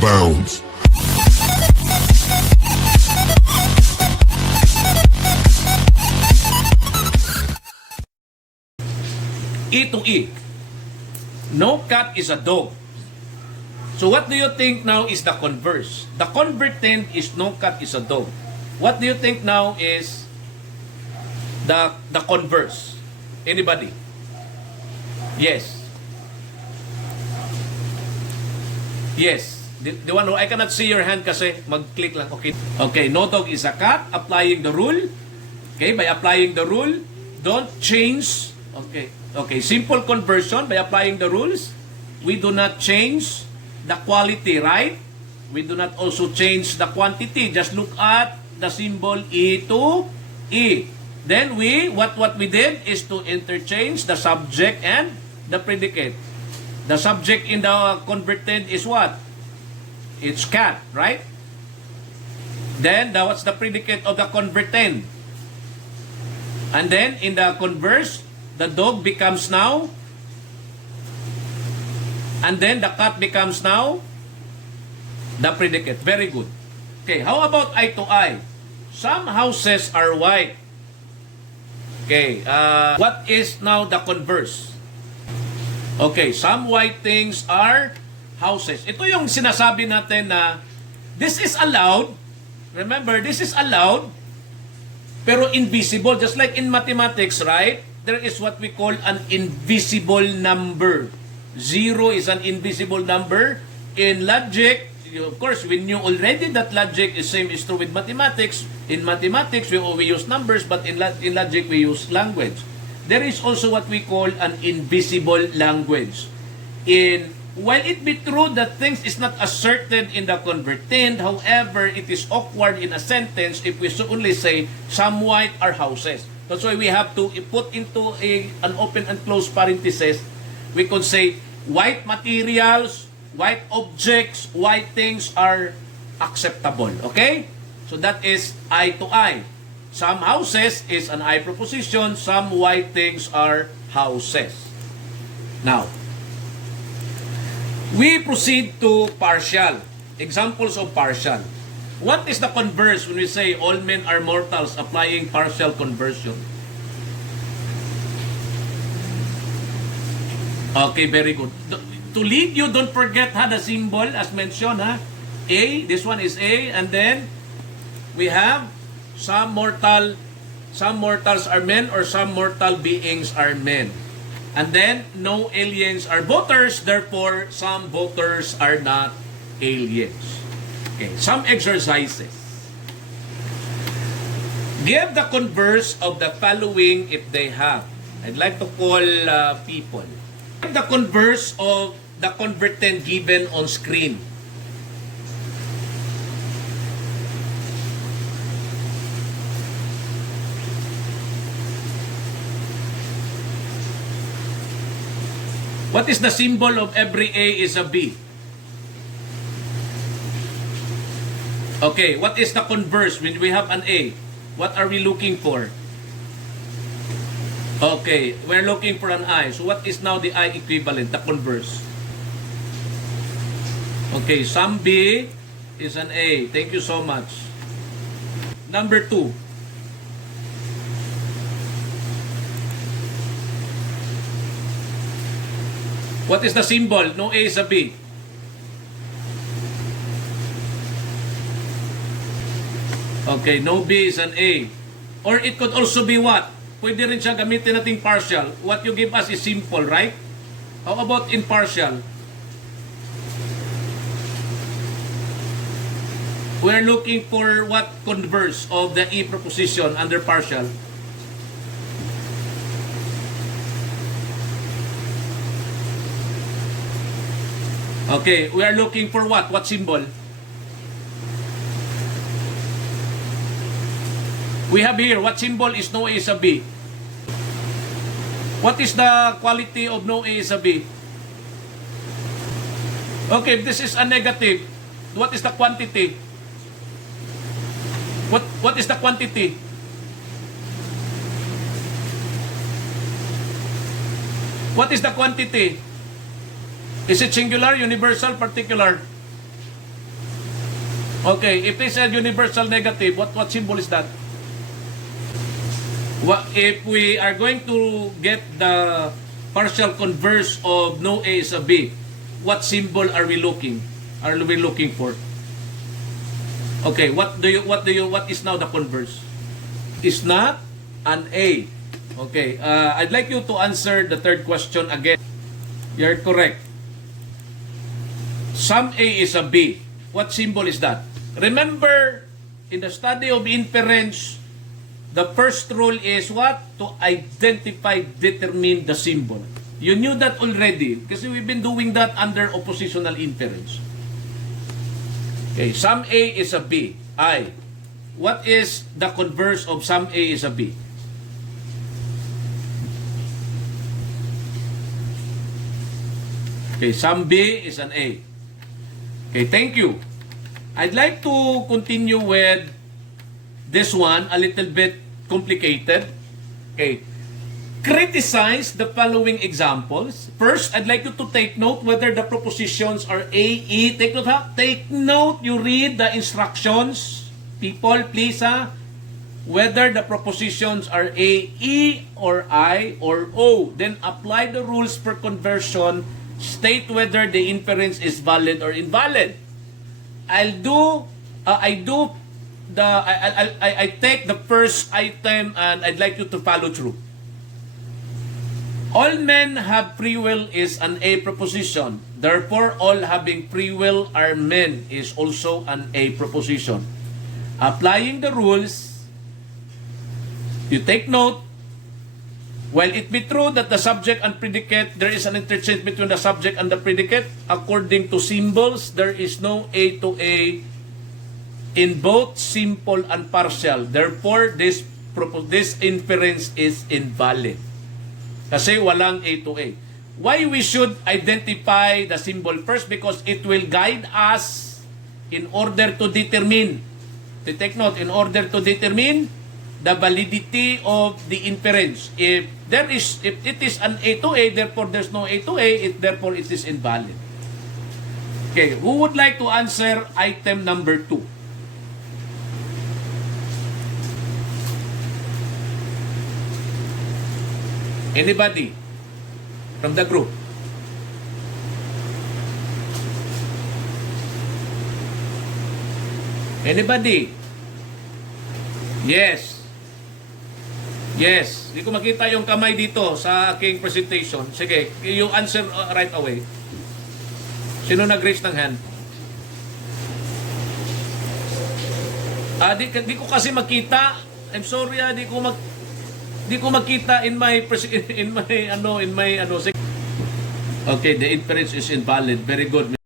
bounds. E to E. No cat is a dog. So what do you think now is the converse? The convertent is no cat is a dog. What do you think now is the converse? Anybody? Yes. Yes. The one who I cannot see your hand kasi mag-click lang. Okay. Okay, no dog is a cat. Applying the rule. Okay, by applying the rule, don't change. Okay. Okay, simple conversion by applying the rules. We do not change the quality, right? We do not also change the quantity. Just look at the symbol E to E. Then what we did is to interchange the subject and the predicate. The subject in the converted is what? It's cat, right? Then what's the predicate of the converted? And then in the converse, the dog becomes now, and then the cat becomes now the predicate. Very good. Okay, how about eye to eye? Some houses are white. Okay, what is now the converse? Okay, some white things are houses. Ito yung sinasabi natin na this is allowed. Remember, this is allowed, pero invisible. Just like in mathematics, right? There is what we call an invisible number. Zero is an invisible number. In logic, of course, we knew already that logic is same is true with mathematics. In mathematics, we use numbers, but in logic, we use language. There is also what we call an invisible language. While it be true that things is not asserted in the converted, however, it is awkward in a sentence if we only say, some white are houses. That's why we have to put into an open and closed parenthesis. We could say, white materials, white objects, white things are acceptable. Okay? So that is eye to eye. Some houses is an I preposition. Some white things are houses. Now, we proceed to partial. Examples of partial. What is the converse when we say all men are mortals applying partial conversion? Okay, very good. To lead you, don't forget the symbol as mentioned. A, this one is A, and then we have some mortals are men or some mortal beings are men. And then no aliens are voters, therefore some voters are not aliens. Okay, some exercises. Give the converse of the following if they have. I'd like to call people. Give the converse of the converted given on screen. What is the symbol of every A is a B? Okay, what is the converse when we have an A? What are we looking for? Okay, we're looking for an I. So what is now the I equivalent, the converse? Okay, some B is an A. Thank you so much. Number 2. What is the symbol? No A is a B. Okay, no B is an A. Or it could also be what? Pwede rin siya gamitin nating partial. What you give us is simple, right? How about in partial? We're looking for what converse of the E preposition under partial. Okay, we are looking for what? What symbol? We have here, what symbol is no A is a B? What is the quality of no A is a B? Okay, if this is a negative, what is the quantity? What is the quantity? What is the quantity? Is it singular, universal, particular? Okay, if they said universal negative, what symbol is that? What if we are going to get the partial converse of no A is a B? What symbol are we looking for? Okay, what is now the converse? Is not an A. Okay, I'd like you to answer the third question again. You're correct. Some A is a B. What symbol is that? Remember, in the study of inference, the first rule is what? To identify, determine the symbol. You knew that already because we've been doing that under oppositional inference. Okay, some A is a B. I. What is the converse of some A is a B? Okay, some B is an A. Okay, thank you. I'd like to continue with this one, a little bit complicated. Okay. Criticize the following examples. First, I'd like you to take note whether the propositions are A, E. Take note, ha? Take note, you read the instructions. People, please, ha? Whether the propositions are A, E, or I, or O. Then apply the rules for conversion. State whether the inference is valid or invalid. I take the first item and I'd like you to follow through. All men have free will is an A proposition. Therefore, all having free will are men is also an A proposition. Applying the rules, you take note, while it be true that the subject and predicate, there is an interchange between the subject and the predicate, according to symbols, there is no A to A in both simple and partial. Therefore, this inference is invalid. Kasi walang A to A. Why we should identify the symbol first? Because it will guide us in order to determine, take note, in order to determine the validity of the inference. If it is an A to A, therefore there's no A to A, therefore it is invalid. Okay, who would like to answer item number 2? Anybody from the group? Anybody? Yes. Yes. Hindi ko makita yung kamay dito sa aking presentation. Sige, you answer right away. Sino nag-raise ng hand? Di ko kasi makita. I'm sorry, di ko makita in my Okay, the inference is invalid. Very good.